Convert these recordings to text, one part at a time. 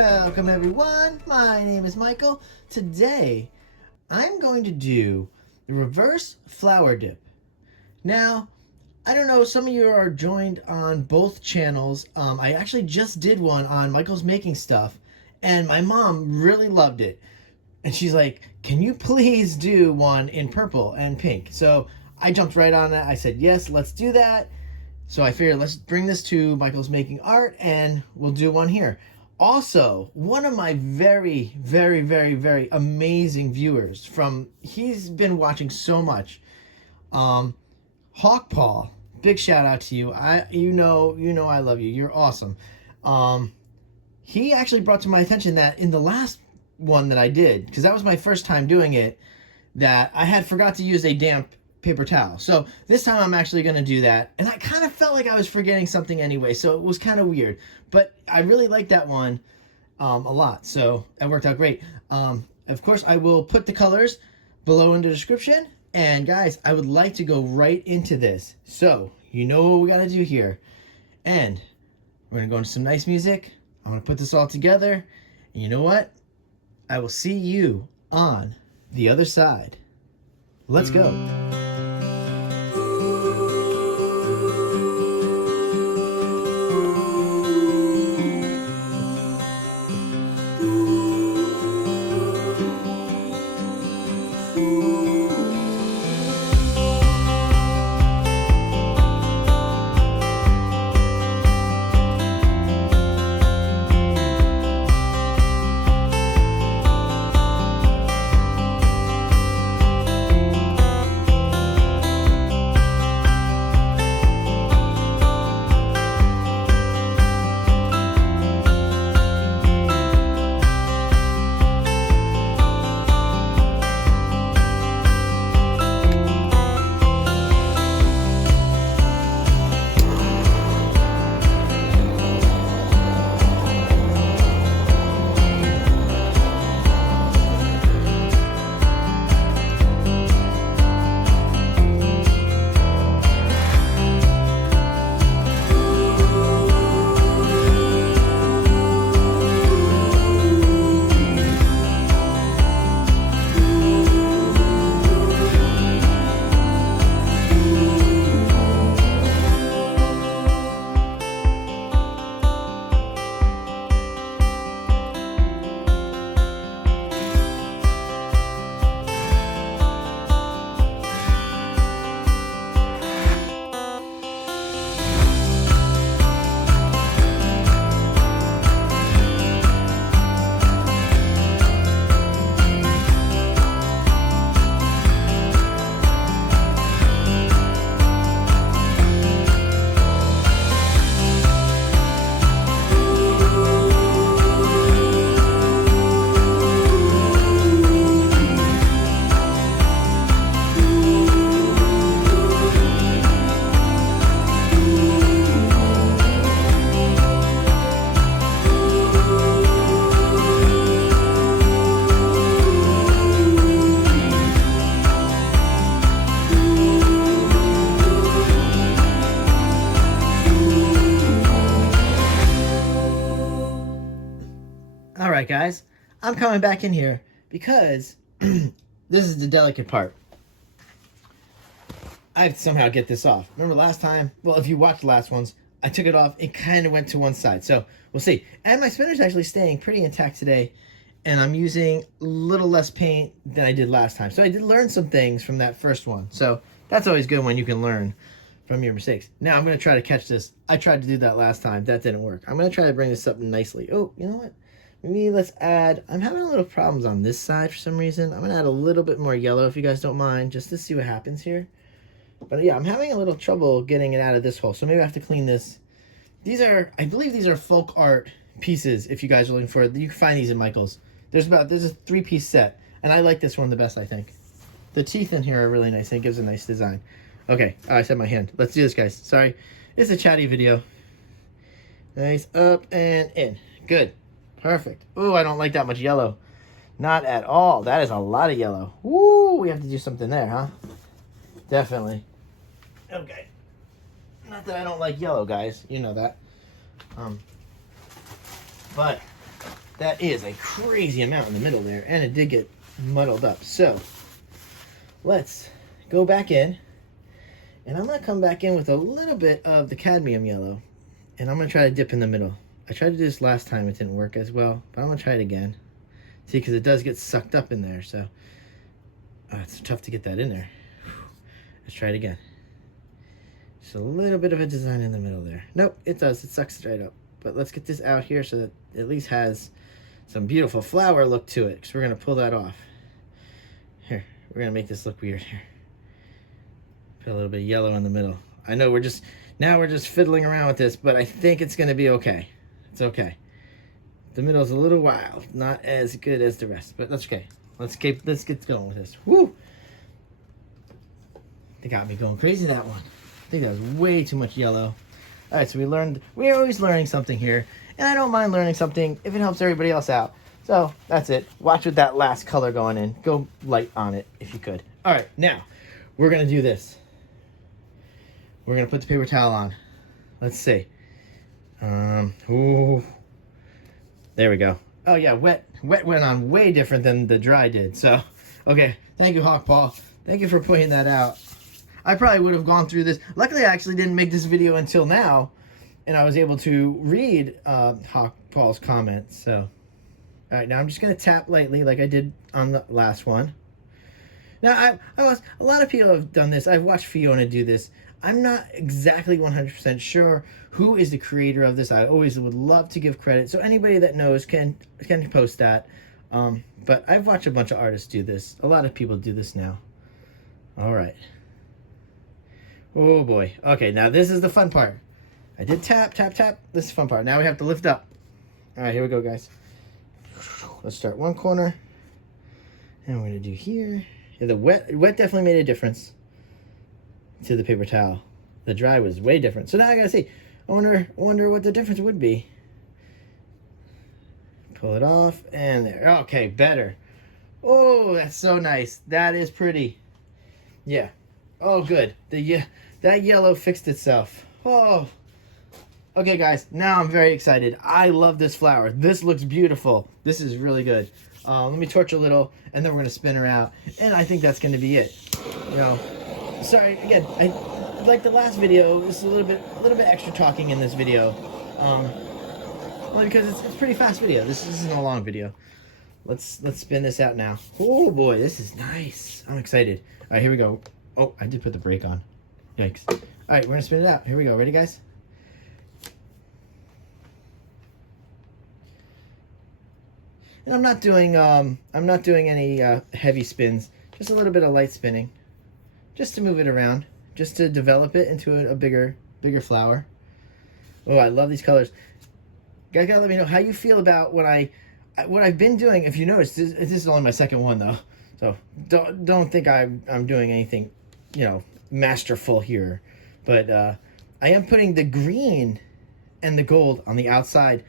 Welcome everyone, my name is Michael. Today, I'm going to do the reverse flower dip. Now, I don't know, some of you are joined on both channels. I actually just did one on Michael's Making Stuff, and my mom really loved it. And she's like, can you please do one in purple and pink? So I jumped right on that. I said, yes, let's do that. So I figured let's bring this to Michael's Making Art and we'll do one here. Also, one of my very amazing viewers he's been watching so much, Hawk Paul, big shout out to you. You know I love you. You're awesome. He actually brought to my attention that in the last one that I did, because that was my first time doing it, that I had forgot to use a damp paper towel. So this time I'm actually going to do that, and I kind of felt like I was forgetting something anyway, so it was kind of weird, but I really liked that one a lot, so that worked out great. Of course I will put the colors below in the description, and guys, I would like to go right into this. So you know what we got to do here, and we're going to go into some nice music. I'm going to put this all together, and you know what, I will see you on the other side. Let's go. Alright guys, I'm coming back in here because this is the delicate part. I have to somehow get this off. Remember last time, well, if you watched the last ones, I took it off, it kind of went to one side, so we'll see. And my spinner's actually staying pretty intact today, and I'm using a little less paint than I did last time. So I did learn some things from that first one, so that's always good when you can learn from your mistakes. Now I'm going to try to catch this. I tried to do that last time, that didn't work. I'm going to try to bring this up nicely. Oh, you know what? Maybe let's add, I'm having a little problems on this side for some reason. I'm going to add a little bit more yellow if you guys don't mind, just to see what happens here. But yeah, I'm having a little trouble getting it out of this hole, so maybe I have to clean this. These are, I believe these are folk art pieces, if you guys are looking for it. You can find these in Michael's. There's a 3-piece set, and I like this one the best, I think. The teeth in here are really nice, and it gives a nice design. Okay, I said my hand. Let's do this, guys. Sorry, it's a chatty video. Nice, up and in. Good. Perfect. Ooh, I don't like that much yellow. Not at all. That is a lot of yellow. Woo, we have to do something there, huh? Definitely. Okay. Not that I don't like yellow, guys. You know that. But that is a crazy amount in the middle there, and it did get muddled up. So let's go back in, and I'm going to come back in with a little bit of the cadmium yellow, and I'm going to try to dip in the middle. I tried to do this last time, it didn't work as well, but I'm going to try it again. See, because it does get sucked up in there, so it's tough to get that in there. Let's try it again. Just a little bit of a design in the middle there. Nope, it does, it sucks straight up. But let's get this out here so that it at least has some beautiful flower look to it, because we're going to pull that off. Here, we're going to make this look weird here. Put a little bit of yellow in the middle. I know we're just fiddling around with this, but I think it's going to be okay. It's okay. The middle's a little wild, not as good as the rest, but that's okay. Let's get going with this. Woo! They got me going crazy, that one. I think that was way too much yellow. All right, so we're always learning something here, and I don't mind learning something if it helps everybody else out. So that's it. Watch with that last color going in. Go light on it if you could. All right, now we're gonna do this. We're gonna put the paper towel on. Let's see. Ooh. There we go. Oh yeah, wet went on way different than the dry did. So, okay. Thank you, Hawk Paul. Thank you for pointing that out. I probably would have gone through this. Luckily, I actually didn't make this video until now, and I was able to read Hawk Paul's comments. So, all right, now I'm just gonna tap lightly like I did on the last one. Now, a lot of people have done this. I've watched Fiona do this. I'm not exactly 100% sure who is the creator of this. I always would love to give credit. So anybody that knows can post that. But I've watched a bunch of artists do this. A lot of people do this now. All right. Oh boy. Okay, now this is the fun part. I did tap, tap, tap. This is the fun part. Now we have to lift up. All right, here we go, guys. Let's start one corner. And we're going to do here. Yeah, the wet definitely made a difference to the paper towel. The dry was way different. So now I gotta see. I wonder what the difference would be. Pull it off, and there. Okay, better. Oh, that's so nice. That is pretty. Yeah. Oh, good. That yellow fixed itself. Oh. Okay, guys. Now I'm very excited. I love this flower. This looks beautiful. This is really good. Let me torch a little, and then we're gonna spin her out. And I think that's gonna be it. You know. Sorry again. Like the last video, this is a little bit extra talking in this video. Well, because it's a pretty fast video. This isn't a long video. Let's spin this out now. Oh boy, this is nice. I'm excited. All right, here we go. Oh, I did put the brake on. Yikes. All right, we're gonna spin it out. Here we go. Ready, guys? And I'm not doing any heavy spins. Just a little bit of light spinning, just to move it around, just to develop it into a bigger flower. Oh, I love these colors. You guys gotta let me know how you feel about what I've been doing. If you notice, this is only my second one though, so don't think I'm doing anything, masterful here. But I am putting the green and the gold on the outside,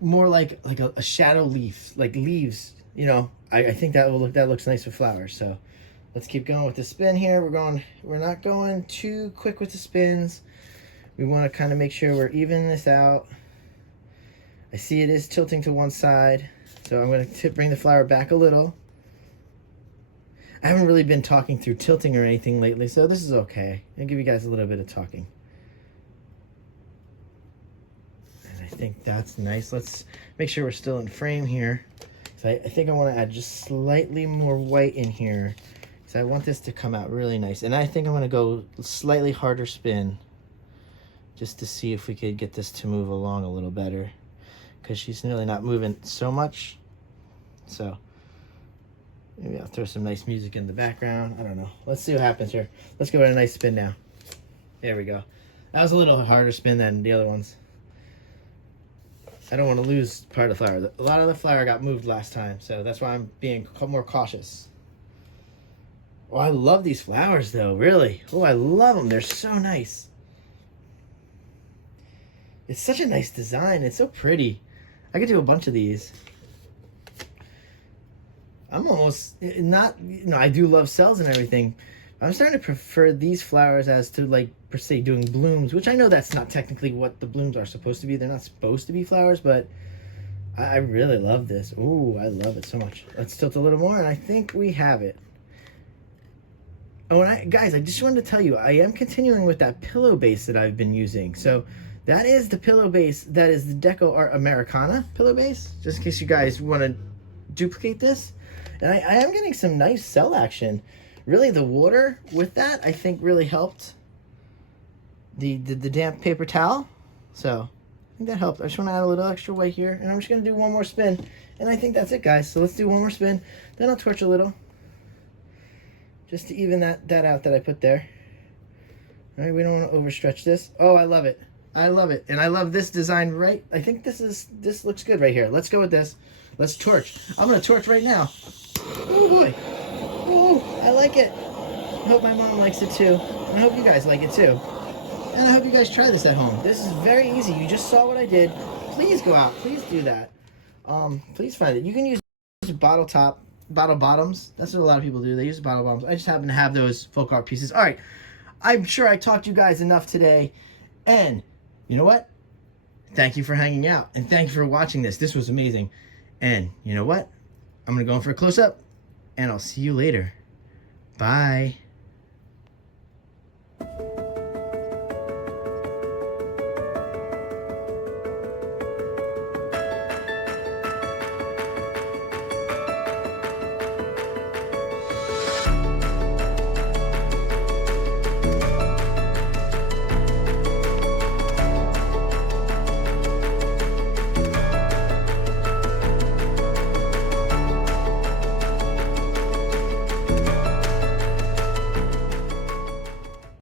more like a shadow leaf, like leaves. I think that looks nice with flowers. So let's keep going with the spin here. We're not going too quick with the spins. We want to kind of make sure we're evening this out. I see it is tilting to one side, so I'm going to bring the flower back a little. I haven't really been talking through tilting or anything lately, so this is okay. I'll give you guys a little bit of talking. And I think that's nice. Let's make sure we're still in frame here. So I think I want to add just slightly more white in here, because I want this to come out really nice. And I think I'm going to go slightly harder spin, just to see if we could get this to move along a little better, because she's really not moving so much. So maybe I'll throw some nice music in the background. I don't know. Let's see what happens here. Let's go with a nice spin now. There we go. That was a little harder spin than the other ones. I don't want to lose part of the flower. A lot of the flower got moved last time, so that's why I'm being more cautious. Oh, I love these flowers though, really. Oh, I love them. They're so nice. It's such a nice design. It's so pretty. I could do a bunch of these. I'm almost not, I do love cells and everything. I'm starting to prefer these flowers as to, like, per se, doing blooms, which I know that's not technically what the blooms are supposed to be. They're not supposed to be flowers, but I really love this. Ooh, I love it so much. Let's tilt a little more, and I think we have it. Oh, and guys, I just wanted to tell you, I am continuing with that pillow base that I've been using. So that is the pillow base, that is the Deco Art Americana pillow base, just in case you guys want to duplicate this. And I am getting some nice cell action. Really, the water with that, I think, really helped the damp paper towel. So I think that helped. I just want to add a little extra weight here, and I'm just going to do one more spin. And I think that's it, guys. So let's do one more spin. Then I'll torch a little, just to even that out that I put there. All right, we don't want to overstretch this. Oh, I love it. I love it. And I love this design right. I think this looks good right here. Let's go with this. Let's torch. I'm going to torch right now. Oh, boy. Oh, I like it. I hope my mom likes it, too. I hope you guys like it, too. And I hope you guys try this at home. This is very easy. You just saw what I did. Please go out. Please do that. Please find it. You can use bottle bottoms. That's what a lot of people do. They use bottle bottoms. I just happen to have those folk art pieces. All right. I'm sure I talked to you guys enough today. And you know what? Thank you for hanging out. And thank you for watching this. This was amazing. And you know what? I'm going to go in for a close-up. And I'll see you later. Bye.